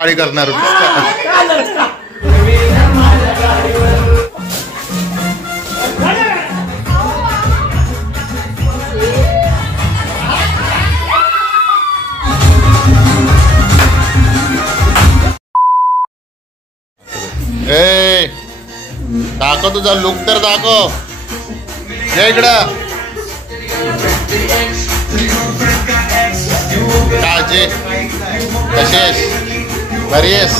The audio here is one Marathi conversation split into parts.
काळी करणार होतीस का? ए दाखव तुझा लुक तर दाखव. ये इकडं. काळजी कशी आहेस? बरी आहेस?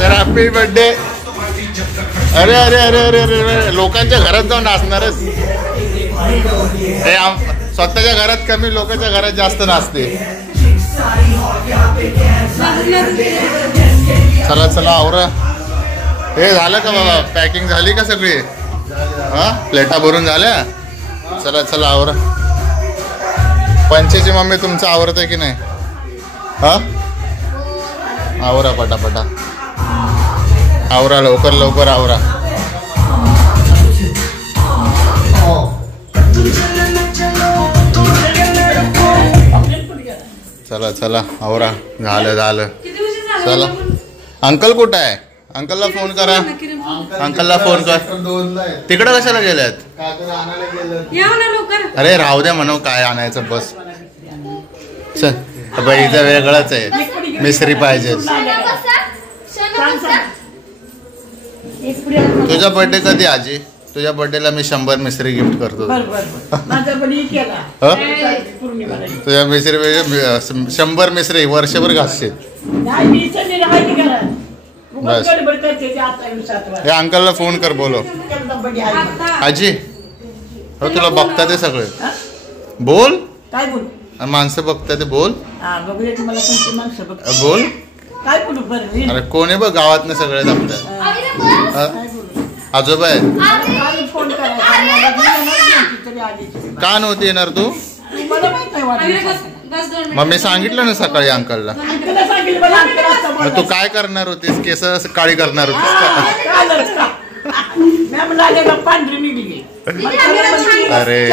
Happy birthday. अरे अरे अरे अरे अरे लोकांच्या घरात जाऊन नाचणारच. हे स्वतःच्या घरात कमी, लोकांच्या घरात जास्त नाचते. चला चला आवरा. हे झालं का बाबा? पॅकिंग झाली का सगळी? हा प्लेटा भरून झाल्या. चला चला आवरा. पंचेची मम्मी तुमचं आवरत आहे की नाही? हा आवरा पटापटा आवरा. लवकर लवकर आवरा. चला चला आवरा. झालं झालं. चला अंकल कुठं आहे? अंकलला फोन करा. अंकलला फोन कर. तिकडं कशाला गेल्यात? अरे राहू द्या म्हणू. काय आणायचं बस. चल बाईचं वेगळंच आहे. मिसरी पाहिजे. तुझा बर्थडे कधी आजी? तुझ्या बर्थडेला मी 100 मिसरी गिफ्ट करतो. तुझ्या मिसरी 100 मिसरी वर्षभर घासशील. बस हे अंकलला फोन कर. बोलो आजी. हो तुला बघता ते सगळे. बोल. काय बोल? माणसं बघता ते. बोल बोल. अरे कोण आहे बघ गावातनं सगळे जमतात. आजोबा आहेत. का नव्हती येणार तू? मग मी सांगितलं ना सकाळी अंकलला. मग तू काय करणार होतीस? केस काळी करणार होतीस का? अरे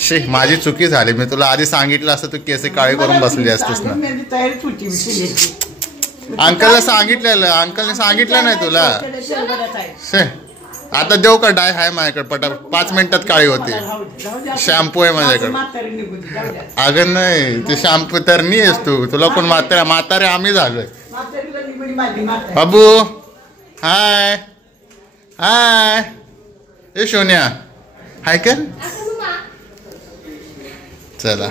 शी माझी चुकी झाली. मी तुला आधी सांगितलं असतं तू केस काळे करून बसली असतीस ना. अंकलला सांगितलेलं. अंकलने सांगितलं नाही तुला? आता देऊ का? डाय आहे माझ्याकडे. पटा 5 मिनिटात काळी होते. शॅम्पू आहे माझ्याकडे. अगं नाही ते शॅम्पू तर नाही आहेस तू. तुला कोण म्हातारे आम्ही झालोय. बाबू हाय हाय. ए सोन्या हाय कर. चला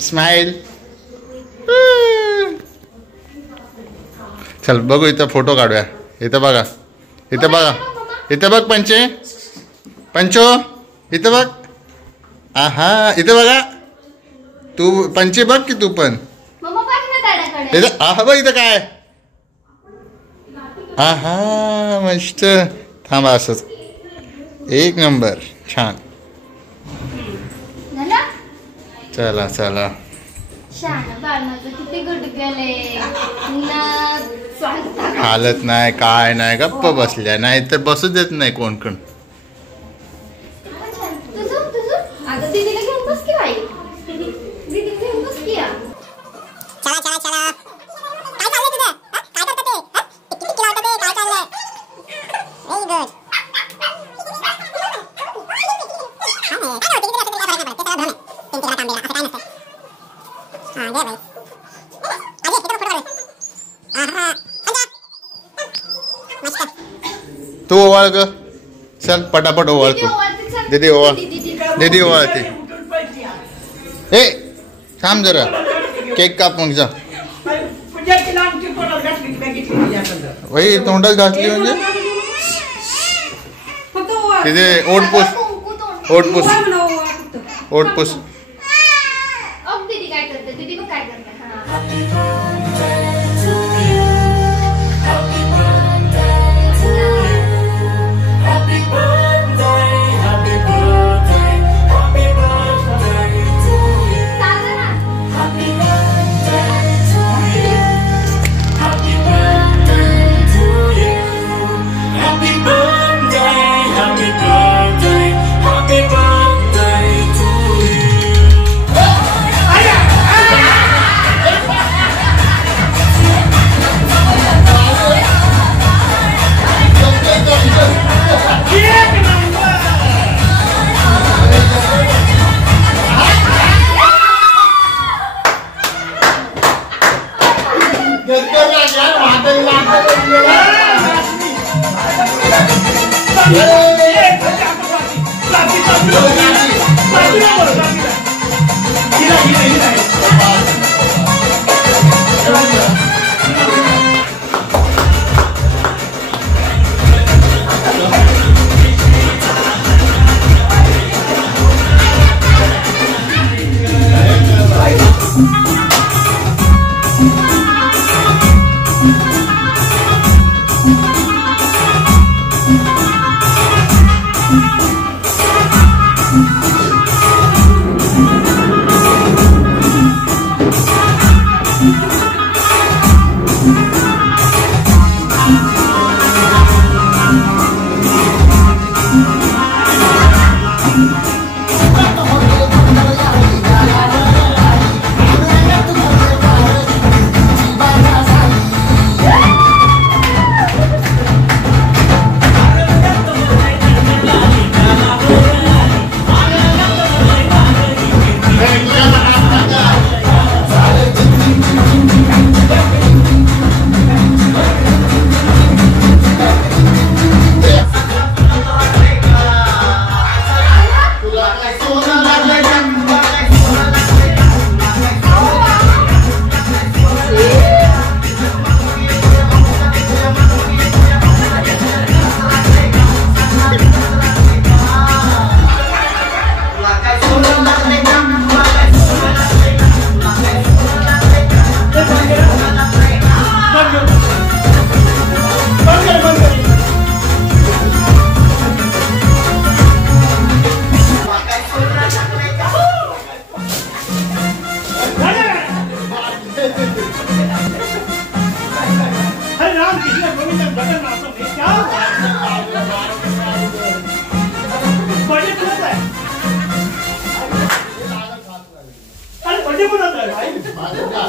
स्माइल. चल बघू इथं फोटो काढूया. इथं बघा. इथं बघा. इथं बघ पंचे. पंचो इथं बघ. आहा इथं बघा. तू पंचे बघ की तू पण. इथं आहा बघ इथं काय. आहा मस्त. थांबा असंच. एक नंबर. छान. चला चला. हालत नाही काय नाही. गप्प बसल्या. नाही तर बसू देत नाही कोण कोण. तू ओवाळ ग. चल पटापट ओवाळ तू. दीदी ओवाळ. दीदी ओवाळते. ए थांब जरा. केक काप मग जा. वही तोंडात घातली म्हणजे तिथे ओटपूस. ओटपूस. ओटपूस. Happy birthday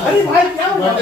अरे भाई क्या हुआ?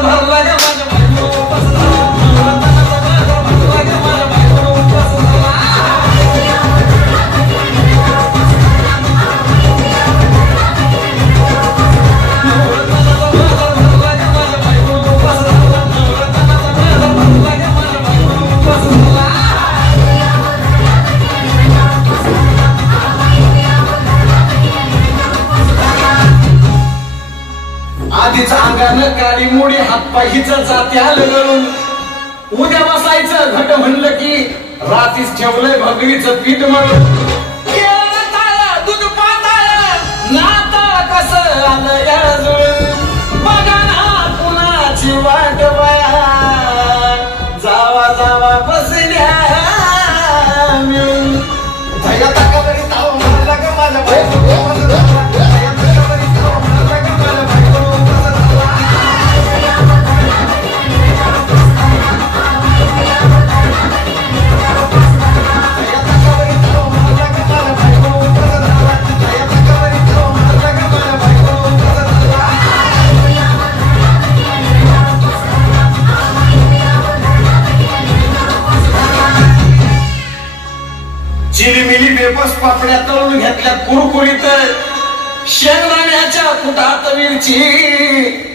बाजार भरला ग माझ्या बायको उपास झाला नवरत्नाचा बाजार भरला ग माझ्या बायको उपास झाला आधीच अंगानं काळी मुडी हातपायीच जात्या लगळून उद्या बसायचं घट म्हणलं की रात्रीच ठेवलंय भगरीचं पीठ म्हणून दूध पाताळ नाताळ कसं आलं या जुळून बघा ना कुणाची वाट बया जावा जावा बसल्या मिळून धैर्य ताकावरी ताव म्हणला ग माझ्या बायको चिलीमिली बेबस पापड्या तळून घेतल्या कुरकुरीत शेंगदाण्याच्या फुटात मिरची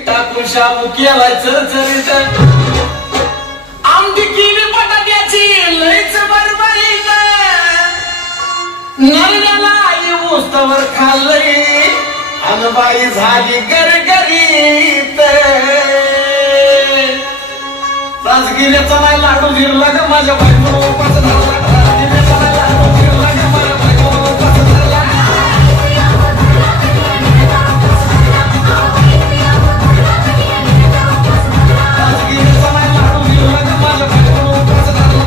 टाकून शाबू केलाय चरचरीत आमटी केली बटाट्याची लईच बरबरीत नरड्याला उस्तवर खाल्लंय अनबाई झाली गरगरीत राजगिऱ्याचा नाही लाडू जिरला ग माझ्या बायको उपास झाला राजगिऱ्याचा नाही लाडू जिरला ग माझ्या बायको उपास झाला राजगिऱ्याचा नाही लाडू जिरला ग माझ्या बायको उपास झाला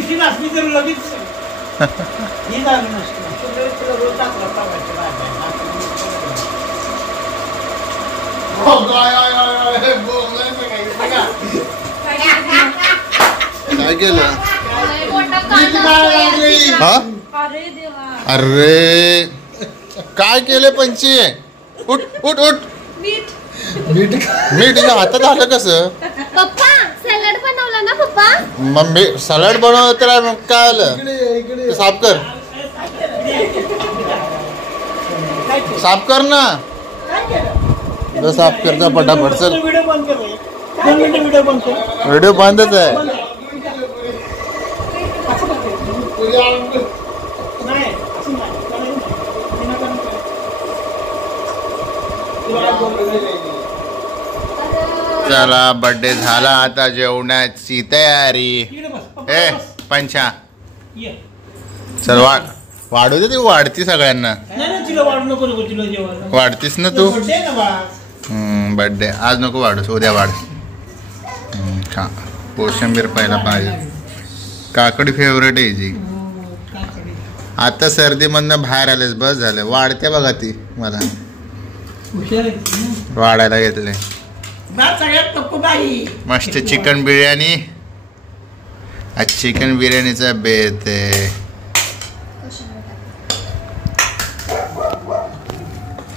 दिवशी नाचली तर लगेच ही झाली नसते. काय केलं हा अरे काय केलं पंची उठ उठ उठ मीठ हातात आलं कसं पप्पा सॅलड बनवला ना पप्पा. मग मी सलाड बनवलं तर मग काय आलं ते साफ कर साफ कर ना तो साफ करता पटापट चल व्हिडिओ बंद कर रे. 2 मिनिटं व्हिडिओ बंद कर. व्हिडिओ बंदच आहे नाही असं नाही. चला बर्थडे झाला आता जेवणाची तयारी इकडे बस. पप्पा ए बस. पंचा ये. चल वाढू दे ती वाढती सगळ्यांना नाही तिला वाढू नको नको तिला जेवायला. वाढतीस ना तू बर्थडे ना बाळा. बर्थडे आज नको वाढूस उद्या वाढ खा कोशिंबीर पहिला पाहिजे काकडी फेवरेट आहे जी काकडी. आता सर्दीमधनं बाहेर आलेस बस झालं वाढते बघा ती मला हुशार आहे ती ना. वाढायला घेतले बाळ सगळ्यात टप्पू बाई. मस्त चिकन बिर्याणी आज चिकन बिर्याणीचा बेत आहे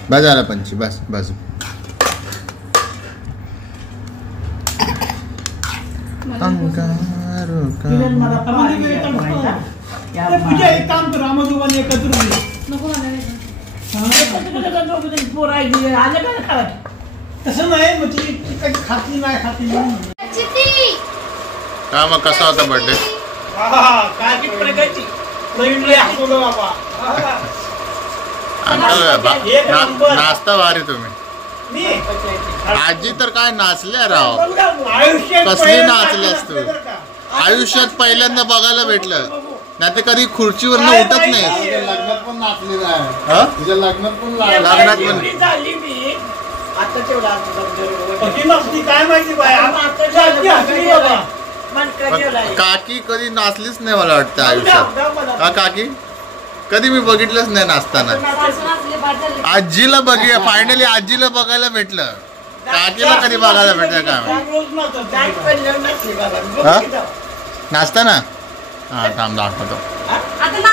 बस झाला पंची बस बस किरण मला पण आली आहे बाईला. ते पूजा एक काम कर आम्हाला एकत्र येऊ. नको मला नाही. तसं नाही मग ती काही खाती नाही खाती म्हणून. चिट्टी का मग कसा होता बर्थडे काय की प्रगती प्रवीणला हसवलं बाबा. नाचता वारी तुम्ही मी आजी तर काय नाचल्या राव आयुष्यात कसली पहिल्यांदा नाचलीस तू? बरं का? आयुष्यात पहिल्यांदा बघायला भेटलं नाही तर कधी खुर्चीवरनं काय उठत नाही माहिती? लग्नात पण नाचली नाही हा? तुझ्या लग्नात पण लग्नात पण झाली मी कधी नसती काय माहिती बाय जाती हसली बाबा. पण काकी कधी नाचलीच नाही मला वाटतं आयुष्यात हा काकी कधी मी बघितलंच नाही नाचताना आजीला बघूया फायनली आजीला बघायला भेटलं काकीला कधी बघायला भेटलं का रोज नाचत. हा? नाचताना हा थांब दाखवतो